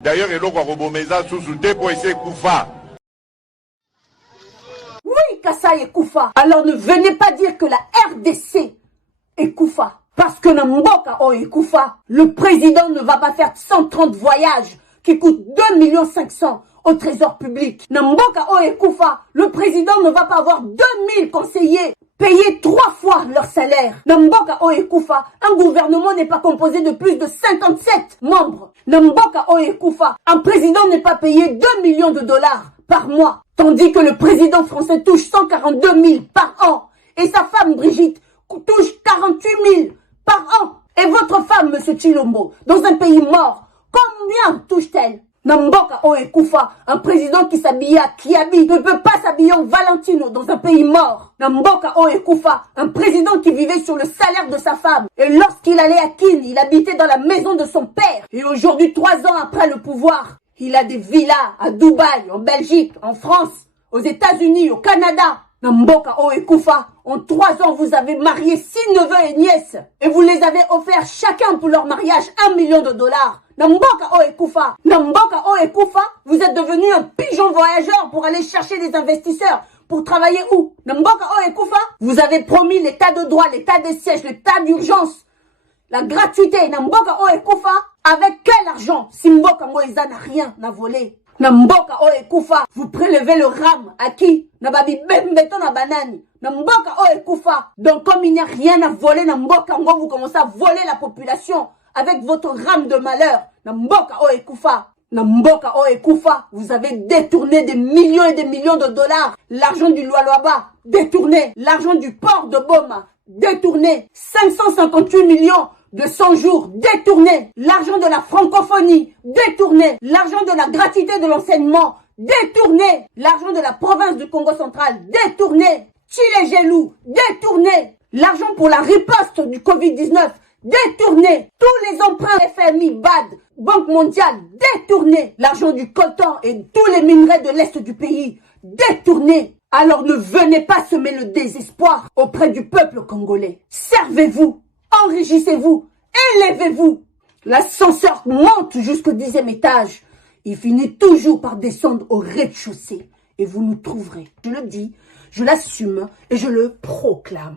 D'ailleurs, il y a Robomeza sous-souté pour essayer Koufa. Oui, Kassai est Koufa. Alors ne venez pas dire que la RDC est Koufa. Parce que Namboka est Koufa. Le président ne va pas faire 130 voyages qui coûtent 2,5 millions au trésor public. Namboka est Koufa. Le président ne va pas avoir 2000 conseillers payer 3 fois leur salaire. Namboka est Koufa. Un gouvernement n'est pas composé de plus de 57 membres. Namboka est Koufa. Un président n'est pas payé 2 millions de dollars par mois. Tandis que le président français touche 142 000 par an. Et sa femme Brigitte touche 48 000 par an. Et votre femme, monsieur Chilombo, dans un pays mort, combien touche-t-elle? Namboka est Koufa, un président qui s'habillait à Kiabi, ne peut pas s'habiller en Valentino dans un pays mort. Namboka est Koufa, un président qui vivait sur le salaire de sa femme. Et lorsqu'il allait à Kin, il habitait dans la maison de son père. Et aujourd'hui, 3 ans après le pouvoir, il a des villas à Dubaï, en Belgique, en France, aux États-Unis, au Canada. Namboka est Koufa, en 3 ans, vous avez marié 6 neveux et nièces. Et vous les avez offerts chacun pour leur mariage 1 million de dollars. Namboka est Koufa. Namboka est Koufa, vous êtes devenu un pigeon voyageur pour aller chercher des investisseurs. Pour travailler où? Namboka est Koufa, vous avez promis l'état de droit, l'état des sièges, l'état d'urgence, la gratuité. Namboka est Koufa, avec quel argent? Simboka Moïsa n'a rien à voler. Namboka est Koufa, vous prélevez le RAM à qui? Nababi Bembeto na banani. Namboka est Koufa. Donc comme il n'y a rien à voler, Namboka vous commencez à voler la population avec votre rame de malheur. Namboka est Koufa. Namboka est Koufa, vous avez détourné des millions et des millions de dollars. L'argent du Lualaba, détourné. L'argent du port de Boma, détourné. 558 millions de 100 jours, détourné. L'argent de la francophonie, détourné. L'argent de la gratuité de l'enseignement, détourné. L'argent de la province du Congo central, détourné. Chile Gelou, détourné. L'argent pour la riposte du Covid-19, détourné. Tous les emprunts FMI, BAD, Banque mondiale, détourné. L'argent du coltan et tous les minerais de l'Est du pays, détourné. Alors ne venez pas semer le désespoir auprès du peuple congolais. Servez-vous, enrichissez-vous, élevez-vous. L'ascenseur monte jusqu'au 10e étage. Il finit toujours par descendre au rez-de-chaussée. Et vous nous trouverez. Je le dis, je l'assume et je le proclame.